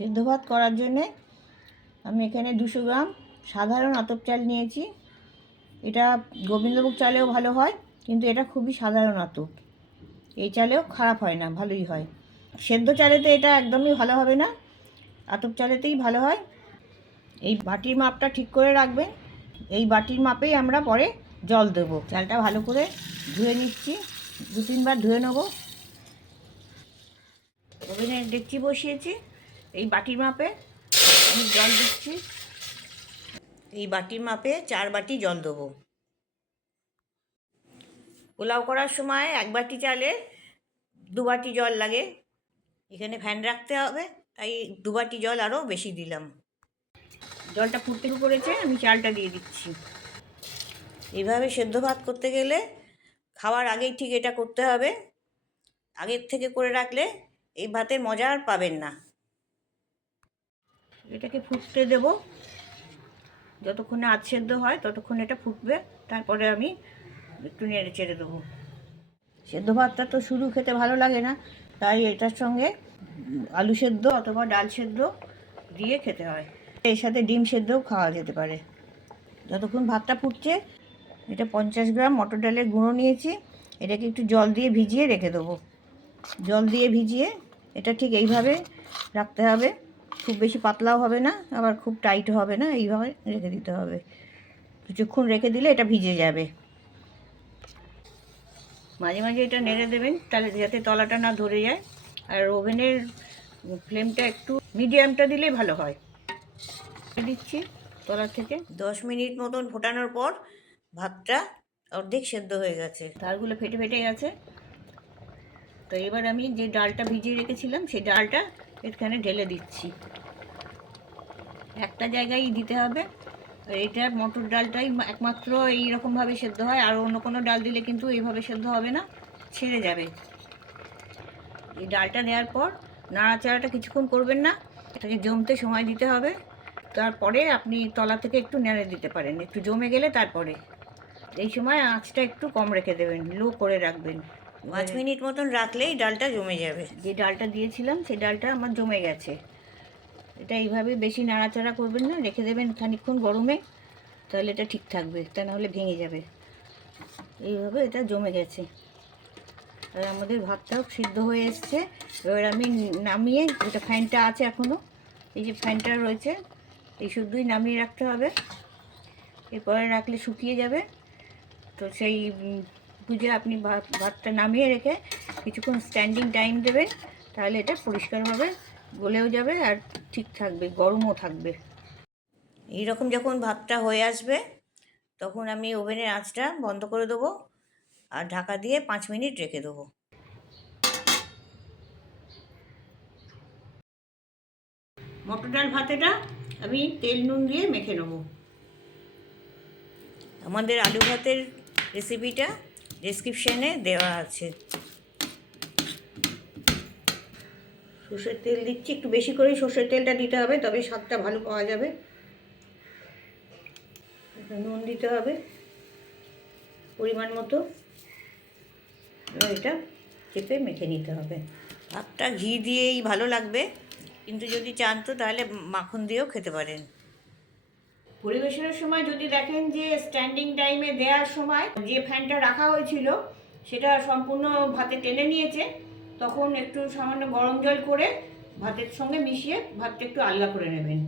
সেদ্ধ ভাত করার জন্যে আমি এখানে 200 গ্রাম সাধারণ আতপ চাল নিয়েছি। এটা গোবিন্দভোগ চালেও ভালো হয়, কিন্তু এটা খুবই সাধারণ আতপ। এই চালেও খারাপ হয় না, ভালোই হয়। সেদ্ধ চালেতে এটা একদমই ভালো হবে না, আতপ চালেতেই ভালো হয়। এই বাটির মাপটা ঠিক করে রাখবেন। এই বাটির মাপেই আমরা পরে জল দেবো। চালটা ভালো করে ধুয়ে নিচ্ছি, 2-3 বার ধুয়ে নেবো। ওভেনে ডেকচি বসিয়েছি, এই বাটির মাপে আমি জল দিচ্ছি। এই বাটির মাপে 4 বাটি জল দেবো। পোলাও করার সময় 1 বাটি চালে 2 বাটি জল লাগে। এখানে ফ্যান রাখতে হবে, তাই 2 বাটি জল আরও বেশি দিলাম। জলটা ফুটতে শুরু করেছে, আমি চালটা দিয়ে দিচ্ছি। এইভাবে সেদ্ধ ভাত করতে গেলে খাওয়ার আগেই ঠিক এটা করতে হবে। আগের থেকে করে রাখলে এই ভাতের মজা আর পাবেন না। এটাকে ফুটতে দেব, যতক্ষণে আধ সেদ্ধ হয় ততক্ষণ এটা ফুটবে। তারপরে আমি একটু নেড়ে চেড়ে দেবো। সেদ্ধ ভাতটা তো শুধু খেতে ভালো লাগে না, তাই এটার সঙ্গে আলু সেদ্ধ অথবা ডাল সেদ্ধ দিয়ে খেতে হয়। এর সাথে ডিম সেদ্ধও খাওয়া যেতে পারে। যতক্ষণ ভাতটা ফুটছে, এটা 50 গ্রাম মটর ডালের গুঁড়ো নিয়েছি। এটাকে একটু জল দিয়ে ভিজিয়ে রেখে দেবো। জল দিয়ে ভিজিয়ে এটা ঠিক এইভাবে রাখতে হবে। খুব বেশি পাতলাও হবে না, আবার খুব টাইট হবে না, এইভাবে রেখে দিতে হবে। কিছুক্ষণ রেখে দিলে এটা ভিজে যাবে। মাঝে মাঝে এটা নেড়ে দেবেন, তাহলে যাতে তলাটা না ধরে যায়। আর ওভেনের ফ্লেমটা একটু মিডিয়ামটা দিলেই ভালো হয়। দিচ্ছি তলা থেকে 10 মিনিট মতন ফোটানোর পর ভাতটা অর্ধেক সেদ্ধ হয়ে গেছে, তারগুলো ফেটে ফেটে গেছে। তো এবার আমি যে ডালটা ভিজিয়ে রেখেছিলাম সেই ডালটা এখানে ঢেলে দিচ্ছি। একটা জায়গায় দিতে হবে। আর এটা মটর ডালটাই একমাত্র এইরকমভাবে সেদ্ধ হয়, আর অন্য কোনো ডাল দিলে কিন্তু এইভাবে সেদ্ধ হবে না, ছেড়ে যাবে। এই ডালটা দেওয়ার পর নাড়াচাড়াটা কিছুক্ষণ করবেন না, এটাকে জমতে সময় দিতে হবে। তারপরে আপনি তলা থেকে একটু নেড়ে দিতে পারেন, একটু জমে গেলে তারপরে। এই সময় আঁচটা একটু কম রেখে দেবেন, লো করে রাখবেন। 5 মিনিট মতন রাখলেই ডালটা জমে যাবে। যে ডালটা দিয়েছিলাম সেই ডালটা আমার জমে গেছে। এটা এইভাবে বেশি নাড়াচাড়া করবেন না, রেখে দেবেন খানিকক্ষণ গরমে, তাহলে এটা ঠিক থাকবে, তা নাহলে ভেঙে যাবে। এইভাবে এটা জমে গেছে। আর আমাদের ভাতটাও সিদ্ধ হয়ে এসছে। এবার আমি নামিয়ে, এটা ফ্যানটা আছে এখনও, এই যে ফ্যানটা রয়েছে, এই শুধুই নামিয়ে রাখতে হবে। এরপরে রাখলে শুকিয়ে যাবে। তো সেই বুঝে আপনি ভাতটা নামিয়ে রেখে কিছুক্ষণ স্ট্যান্ডিং টাইম দেবেন, তাহলে এটা পরিষ্কারভাবে গলেও যাবে আর ঠিক থাকবে, গরমও থাকবে। এইরকম যখন ভাতটা হয়ে আসবে, তখন আমি ওভেনের আঁচটা বন্ধ করে দেবো আর ঢাকা দিয়ে 5 মিনিট রেখে দেবো। মটর ডাল ভাতেটা আমি তেল নুন দিয়ে মেখে নেব। আমাদের আলু ভাতের রেসিপিটা ডেসক্রিপশানে দেওয়া আছে। সর্ষের তেল দিচ্ছি, একটু বেশি করেই সর্ষের তেলটা দিতে হবে, তবে স্বাদটা ভালো পাওয়া যাবে। নুন দিতে হবে পরিমাণ মতো। এবার এটা চেপে মেখে নিতে হবে। ভাতটা ঘি দিয়েই ভালো লাগবে, কিন্তু যদি চান তো তাহলে মাখন দিয়েও খেতে পারেন। পরিবেশনের সময় যদি দেখেন যে স্ট্যান্ডিং টাইমে দেওয়ার সময় যে ফ্যানটা রাখা হয়েছিল সেটা সম্পূর্ণ ভাতে টেনে নিয়েছে, তখন একটু সামান্য গরম জল করে ভাতের সঙ্গে মিশিয়ে ভাতটা একটু আলগা করে নেবেন।